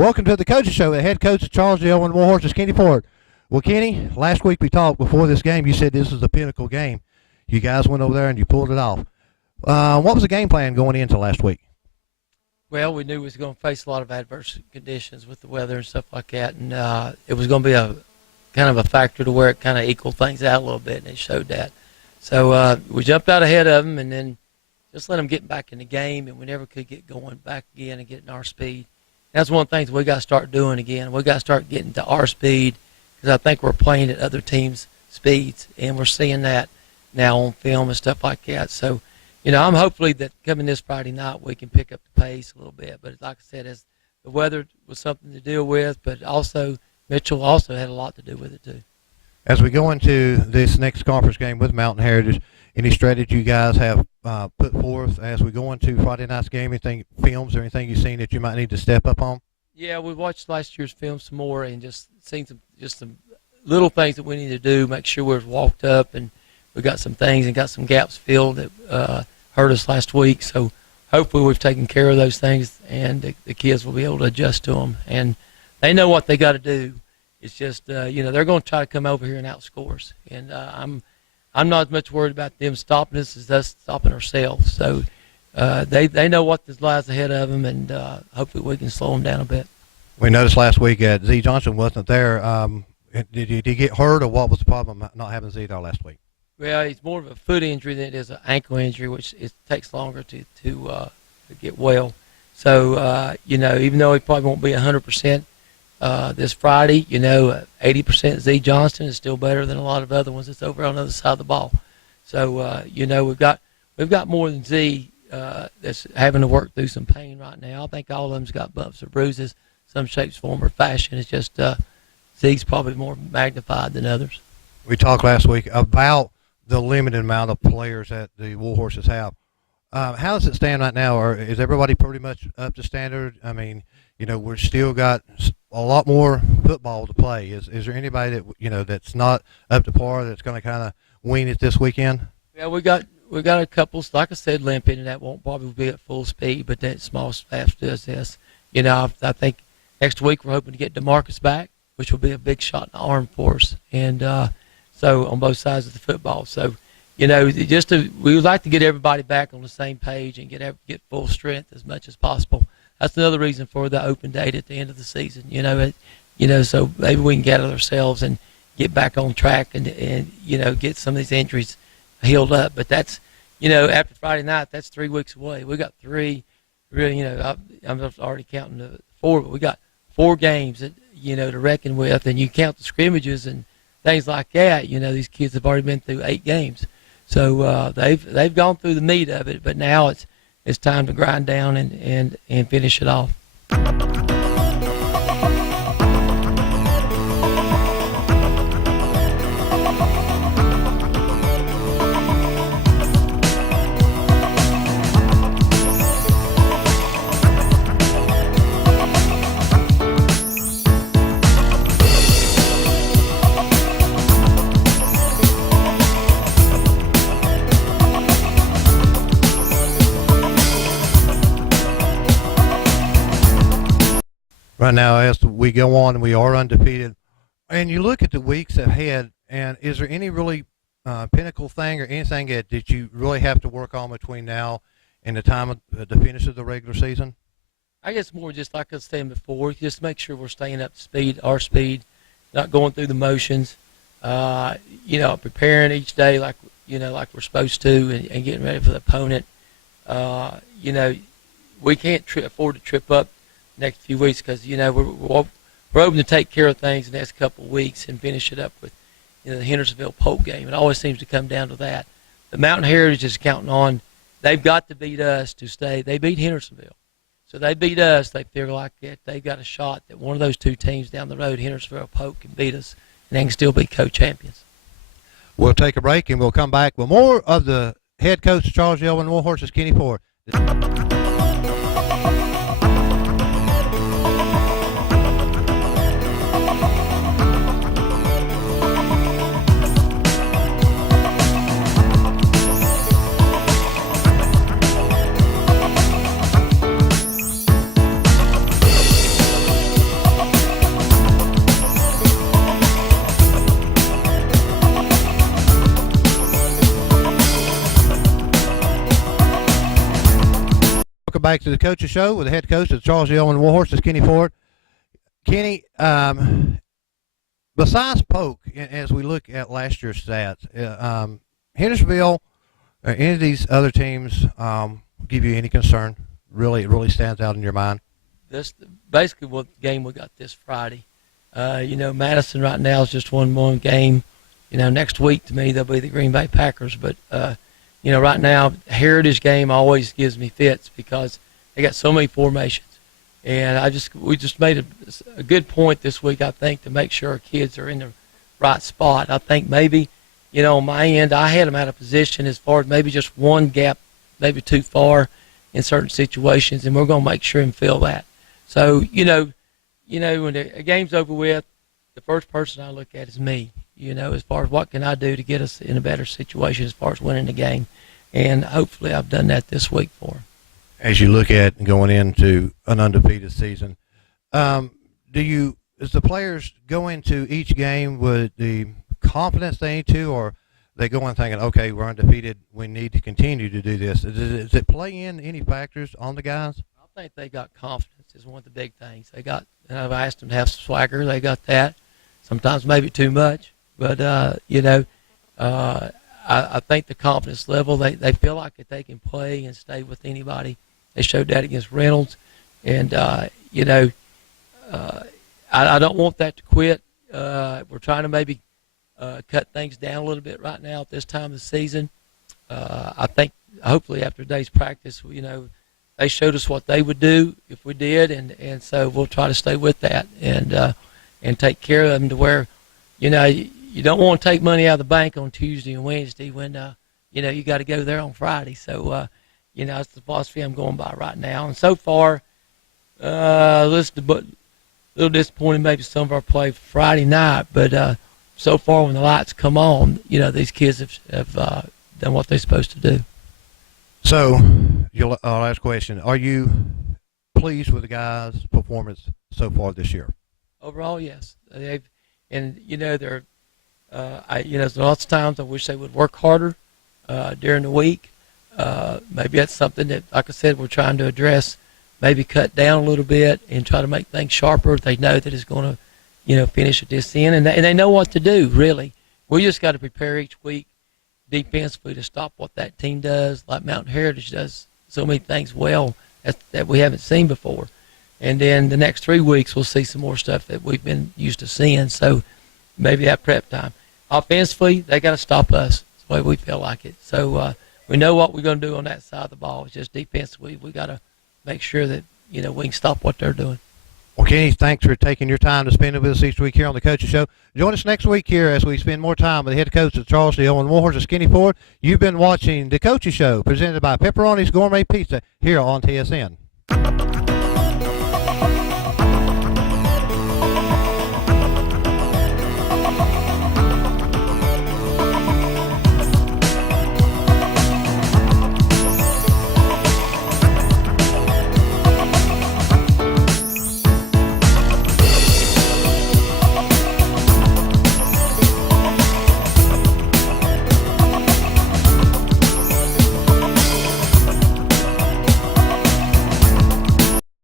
Welcome to the Coaches Show. The head coach of Charles L. and Warhorses, Kenny Ford. Well, Kenny, last week we talked before this game. You said this was a pinnacle game. You guys went over there and you pulled it off. What was the game plan going into last week? Well, we knew we was going to face a lot of adverse conditions with the weather and stuff like that, and it was going to be a kind of a factor to where it kind of equaled things out a little bit, and it showed that. So we jumped out ahead of them, and then just let them get back in the game, and we never could get going back again and getting our speed. That's one of the things we got to start doing again. We got to start getting to our speed because I think we're playing at other teams' speeds, and we're seeing that now on film and stuff like that. So, you know, I'm hopefully that coming this Friday night we can pick up the pace a little bit. But like I said, as the weather was something to deal with, but also Mitchell also had a lot to do with it too. As we go into this next conference game with Mountain Heritage, any strategy you guys have put forth as we go into Friday night's game? Anything, films or anything you've seen that you might need to step up on? Yeah, we watched last year's film some more and just seen some little things that we need to do, make sure we're walked up and we got some things and got some gaps filled that hurt us last week. So hopefully we've taken care of those things and the kids will be able to adjust to them. And they know what they got to do. It's just, you know, they're going to try to come over here and outscore us. And I'm not as much worried about them stopping us as us stopping ourselves. So they know what lies ahead of them, and hopefully we can slow them down a bit. We noticed last week that Z Johnson wasn't there. Did he get hurt, or what was the problem not having Z there last week? Well, it's more of a foot injury than it is an ankle injury, which it takes longer to get well. So, you know, even though he probably won't be 100%, this Friday, you know, 80% Z Johnston is still better than a lot of other ones that's over on the other side of the ball. So, you know, we've got more than Z that's having to work through some pain right now. I think all of them's got bumps or bruises, some shapes, form, or fashion. It's just Z's probably more magnified than others. We talked last week about the limited amount of players that the Warhorses have. How does it stand right now? Or is everybody pretty much up to standard? I mean, you know, we're still got a lot more football to play. Is there anybody that, you know, that's not up to par that's going to kind of wing it this weekend? Yeah, we got a couple, like I said, limping, and that won't probably be at full speed, but that small staff does this. You know, I think next week we're hoping to get DeMarcus back, which will be a big shot in the arm for us, and so on both sides of the football. So, you know, we would like to get everybody back on the same page and get full strength as much as possible. That's another reason for the open date at the end of the season. You know, so maybe we can gather ourselves and get back on track and you know, get some of these injuries healed up. But that's, you know, after Friday night, that's 3 weeks away. We got 3, really, you know, I'm already counting the 4, but we got 4 games that, you know, to reckon with, and you count the scrimmages and things like that. You know, these kids have already been through 8 games, so they've gone through the meat of it. But now it's time to grind down and finish it off. Right now, as we go on, we are undefeated. And you look at the weeks ahead, and is there any really pinnacle thing or anything that you really have to work on between now and the time of the finish of the regular season? I guess more just like I was saying before, just make sure we're staying up to speed, our speed, not going through the motions, you know, preparing each day like we're supposed to and getting ready for the opponent. You know, we can't afford to trip up next few weeks because, you know, we're hoping to take care of things the next couple of weeks and finish it up with, you know, the Hendersonville Polk game. It always seems to come down to that. The Mountain Heritage is counting on, they've got to beat us to stay. They beat Hendersonville. So they beat us. They feel like that they've got a shot that one of those 2 teams down the road, Hendersonville Polk, can beat us, and they can still be co-champions. We'll take a break, and we'll come back with more of the head coach of Charles L. and Warhorses, Kenny Ford. welcome back to the Coaches Show with the head coach of the Charles Owens Warhorses, Kenny Ford. Kenny, besides Polk, as we look at last year's stats, Hendersonville, any of these other teams give you any concern? Really, it really stands out in your mind? This basically what game we got this Friday. Madison right now is just one game. Next week to me they'll be the Green Bay Packers. But right now Heritage game always gives me fits because they got so many formations. And we just made a good point this week, I think, to make sure our kids are in the right spot. I think maybe, on my end, I had them out of position as far as maybe just one gap, maybe too far in certain situations, and we're going to make sure and fill that. So, when a game's over with, the first person I look at is me, as far as what can I do to get us in a better situation as far as winning the game. And hopefully I've done that this week for them. As you look at going into an undefeated season, as the players go into each game with the confidence they need to, or they go in thinking, okay, we're undefeated, we need to continue to do this? Does it play in any factors on the guys? I think they got confidence is one of the big things. And I've asked them to have swagger. They got that. Sometimes maybe too much, but I think the confidence level, they feel like that they can play and stay with anybody. They showed that against Reynolds, and I don't want that to quit. We're trying to maybe cut things down a little bit right now at this time of the season. I think hopefully after today's practice, they showed us what they would do if we did, and so we'll try to stay with that and take care of them to where, you don't want to take money out of the bank on Tuesday and Wednesday when, you got to go there on Friday. So, it's the philosophy I'm going by right now. And so far, a little disappointed maybe some of our play Friday night, but so far when the lights come on, these kids have done what they're supposed to do. So, your last question, are you pleased with the guys' performance so far this year? Overall, yes. There's lots of times I wish they would work harder during the week. Maybe that's something that, like I said, we're trying to address, maybe cut down a little bit and try to make things sharper. They know that it's going to, finish at this end, and they know what to do, really. We just got to prepare each week defensively to stop what that team does, like Mountain Heritage does so many things well that we haven't seen before. And then the next 3 weeks we'll see some more stuff that we've been used to seeing, so maybe that prep time. Offensively, they got to stop us. That's the way we feel like it. So we know what we're going to do on that side of the ball. It's just defensively we got to make sure that, we can stop what they're doing. Well, Kenny, thanks for taking your time to spend it with us each week here on the Coaches Show. Join us next week here as we spend more time with the head coach of the Charles Owens Warhorses, Kenny Ford. You've been watching the Coaches Show presented by Pepperoni's Gourmet Pizza here on TSN.